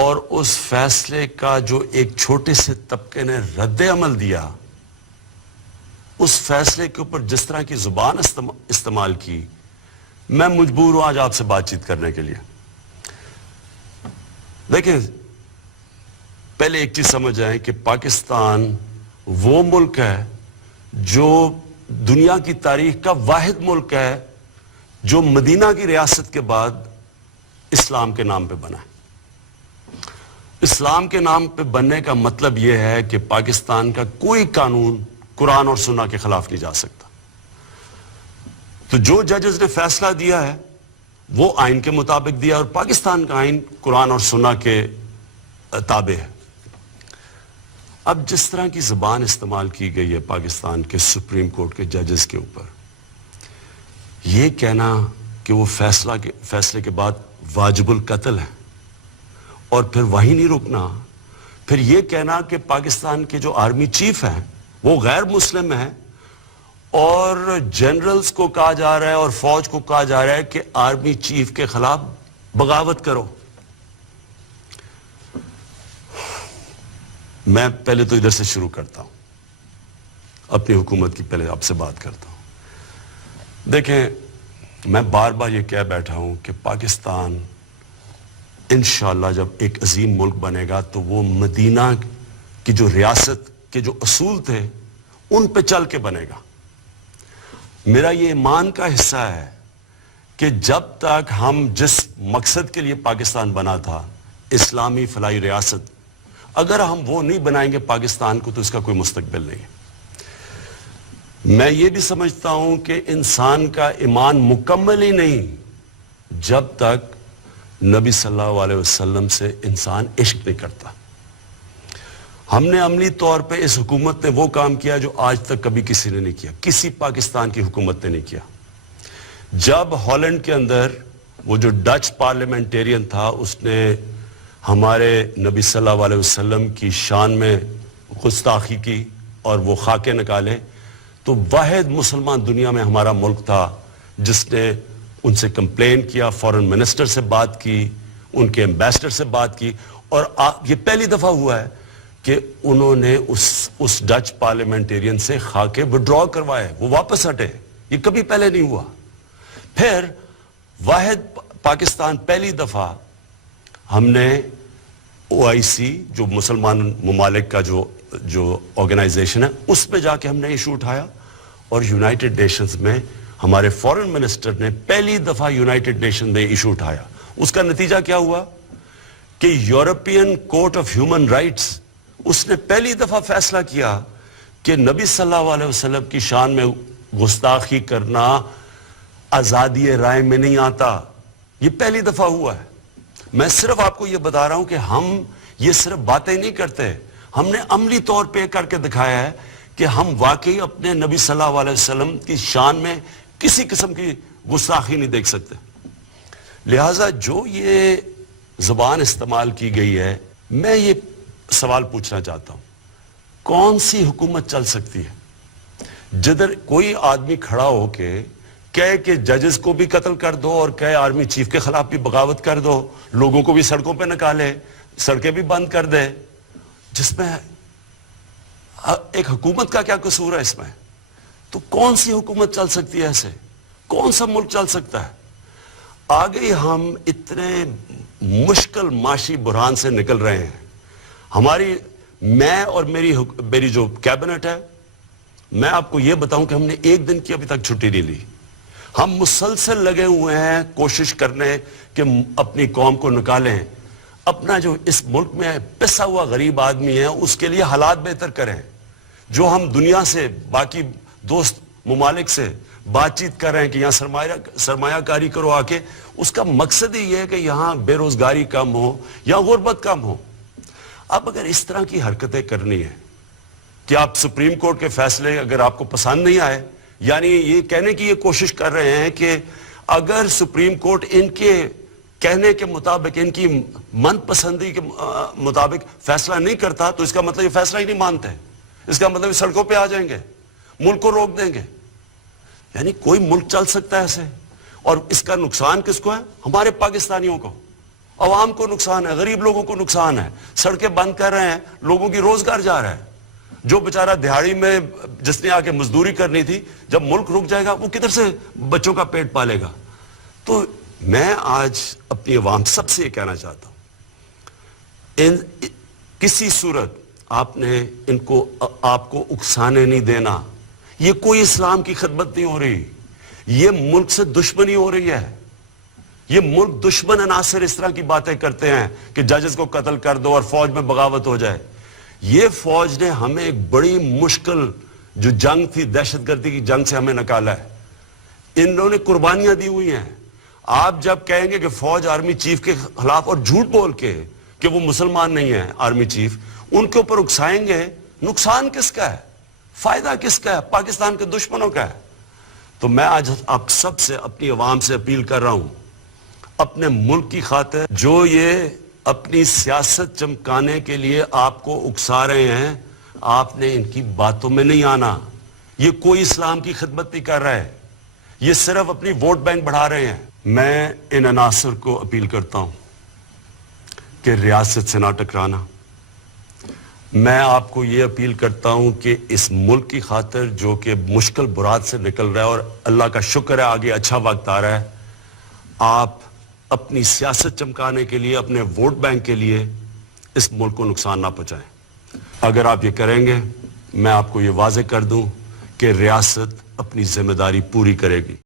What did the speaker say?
اور اس فیصلے کا جو ایک چھوٹے سے طبقے نے رد عمل دیا، اس فیصلے کے اوپر جس طرح کی زبان استعمال کی، میں مجبور ہوں آج آپ سے بات چیت کرنے کے لیے. دیکھیں، پہلے ایک چیز سمجھ آئے کہ پاکستان وہ ملک ہے جو دنیا کی تاریخ کا واحد ملک ہے جو مدینہ کی ریاست کے بعد اسلام کے نام پہ بنا ہے. اسلام کے نام پہ بننے کا مطلب یہ ہے کہ پاکستان کا کوئی قانون قرآن اور سنہ کے خلاف نہیں جا سکتا. تو جو ججز نے فیصلہ دیا ہے وہ آئین کے مطابق دیا، اور پاکستان کا آئین قرآن اور سنہ کے تابع ہے. اب جس طرح کی زبان استعمال کی گئی ہے پاکستان کے سپریم کورٹ کے ججز کے اوپر، یہ کہنا کہ وہ فیصلے کے بعد واجب القتل ہے، اور پھر وہیں نہیں رکنا، پھر یہ کہنا کہ پاکستان کے جو آرمی چیف ہیں وہ غیر مسلم ہیں، اور جنرلز کو کہا جا رہا ہے اور فوج کو کہا جا رہا ہے کہ آرمی چیف کے خلاف بغاوت کرو. میں پہلے تو ادھر سے شروع کرتا ہوں، اپنی حکومت کی پہلے آپ سے بات کرتا ہوں. دیکھیں، میں بار بار یہ کہہ بیٹھا ہوں کہ پاکستان انشاءاللہ جب ایک عظیم ملک بنے گا تو وہ مدینہ کی جو ریاست کے جو اصول تھے ان پہ چل کے بنے گا. میرا یہ ایمان کا حصہ ہے کہ جب تک ہم جس مقصد کے لیے پاکستان بنا تھا، اسلامی فلاحی ریاست، اگر ہم وہ نہیں بنائیں گے پاکستان کو تو اس کا کوئی مستقبل نہیں ہے. میں یہ بھی سمجھتا ہوں کہ انسان کا ایمان مکمل ہی نہیں جب تک نبی صلی اللہ علیہ وسلم سے انسان عشق نہیں کرتا. ہم نے عملی طور پہ اس حکومت نے وہ کام کیا جو آج تک کبھی کسی نے نہیں کیا، کسی پاکستان کی حکومت نے نہیں کیا. جب ہالینڈ کے اندر وہ جو ڈچ پارلیمنٹیرین تھا، اس نے ہمارے نبی صلی اللہ علیہ وسلم کی شان میں گستاخی کی اور وہ خاکے نکالے، تو واحد مسلمان دنیا میں ہمارا ملک تھا جس نے ان سے کمپلین کیا، فورن منسٹر سے بات کی، ان کے ایمبیسڈر سے بات کی، اور یہ پہلی دفعہ ہوا ہے کہ انہوں نے اس ڈچ پارلیمنٹیرین سے خاکے وڈرا کروائے، وہ واپس ہٹے. یہ کبھی پہلے نہیں ہوا. پھر واحد پاکستان پہلی دفعہ ہم نے OIC جو مسلمان ممالک کا جو آرگنائزیشن ہے اس میں جا کے ہم نے ایشو اٹھایا، اور یونائٹڈ نیشنز میں ہمارے فورن منسٹر نے پہلی دفعہ یونائٹڈ نیشن میں ایشو اٹھایا. اس کا نتیجہ کیا ہوا کہ European court of human rights اس نے پہلی دفعہ فیصلہ کیا کہ نبی صلی اللہ علیہ وسلم کی شان میں گستاخی کرنا آزادی رائے میں نہیں آتا. یہ پہلی دفعہ ہوا ہے. میں صرف آپ کو یہ بتا رہا ہوں کہ ہم یہ صرف باتیں نہیں کرتے، ہم نے عملی طور پہ کر کے دکھایا ہے کہ ہم واقعی اپنے نبی صلی اللہ علیہ وسلم کی شان میں کسی قسم کی گستاخی نہیں دیکھ سکتے. لہٰذا جو یہ زبان استعمال کی گئی ہے، میں یہ سوال پوچھنا چاہتا ہوں، کون سی حکومت چل سکتی ہے جدھر کوئی آدمی کھڑا ہو کے کہے کہ ججز کو بھی قتل کر دو اور کہے آرمی چیف کے خلاف بھی بغاوت کر دو، لوگوں کو بھی سڑکوں پہ نکالے، سڑکیں بھی بند کر دے، جس میں ایک حکومت کا کیا قصور ہے اس میں؟ تو کون سی حکومت چل سکتی ہے ایسے؟ کون سا ملک چل سکتا ہے؟ آگے ہم اتنے مشکل معاشی بحران سے نکل رہے ہیں. میں اور میری جو کیبنٹ ہے، میں آپ کو یہ بتاؤں کہ ہم نے ایک دن کی ابھی تک چھٹی نہیں لی. ہم مسلسل لگے ہوئے ہیں کوشش کرنے کہ اپنی قوم کو نکالیں، اپنا جو اس ملک میں پسا ہوا غریب آدمی ہے اس کے لیے حالات بہتر کریں. جو ہم دنیا سے، باقی دوست ممالک سے بات چیت کر رہے ہیں کہ یہاں سرمایہ کاری کرو آ کے، اس کا مقصد ہی یہ ہے کہ یہاں بے روزگاری کم ہو یا غربت کم ہو. اب اگر اس طرح کی حرکتیں کرنی ہے کہ آپ سپریم کورٹ کے فیصلے اگر آپ کو پسند نہیں آئے، یعنی یہ کہنے کی یہ کوشش کر رہے ہیں کہ اگر سپریم کورٹ ان کے کہنے کے مطابق، ان کی من پسندی کے مطابق فیصلہ نہیں کرتا تو اس کا مطلب یہ فیصلہ ہی نہیں مانتے، اس کا مطلب یہ سڑکوں پہ آ جائیں گے، ملک کو روک دیں گے. یعنی کوئی ملک چل سکتا ہے ایسے؟ اور اس کا نقصان کس کو ہے؟ ہمارے پاکستانیوں کو. عوام کو نقصان ہے, غریب لوگوں کو نقصان ہے, سڑکیں بند کر رہے ہیں, لوگوں کی روزگار جا رہا ہے. جو بیچارہ دہاڑی میں جس نے آ کے مزدوری کرنی تھی, جب ملک رک جائے گا وہ کدھر سے بچوں کا پیٹ پالے گا؟ تو میں آج اپنی عوام سب سے یہ کہنا چاہتا ہوں, کسی صورت آپ نے ان کو آپ کو اکسانے نہیں دینا. یہ کوئی اسلام کی خدمت نہیں ہو رہی, یہ ملک سے دشمنی ہو رہی ہے. یہ ملک دشمن عناصر اس طرح کی باتیں کرتے ہیں کہ ججز کو قتل کر دو اور فوج میں بغاوت ہو جائے. یہ فوج نے ہمیں ایک بڑی مشکل جو جنگ تھی, دہشت گردی کی جنگ سے ہمیں نکالا ہے. انہوں نے قربانیاں دی ہوئی ہیں. آپ جب کہیں گے کہ فوج آرمی چیف کے خلاف, اور جھوٹ بول کے کہ وہ مسلمان نہیں ہے آرمی چیف, ان کے اوپر اکسائیں گے, نقصان کس کا ہے, فائدہ کس کا ہے؟ پاکستان کے دشمنوں کا ہے. تو میں آج آپ سب سے, اپنی عوام سے اپیل کر رہا ہوں, اپنے ملک کی خاطر جو یہ اپنی سیاست چمکانے کے لیے آپ کو اکسا رہے ہیں, آپ نے ان کی باتوں میں نہیں آنا. یہ کوئی اسلام کی خدمت نہیں کر رہا ہے, یہ صرف اپنی ووٹ بینک بڑھا رہے ہیں. میں ان عناصر کو اپیل کرتا ہوں کہ ریاست سے نہ ٹکرانا. میں آپ کو یہ اپیل کرتا ہوں کہ اس ملک کی خاطر جو کہ مشکل برات سے نکل رہا ہے, اور اللہ کا شکر ہے آگے اچھا وقت آ رہا ہے, آپ اپنی سیاست چمکانے کے لیے, اپنے ووٹ بینک کے لیے اس ملک کو نقصان نہ پہنچائیں. اگر آپ یہ کریں گے, میں آپ کو یہ واضح کر دوں کہ ریاست اپنی ذمہ داری پوری کرے گی.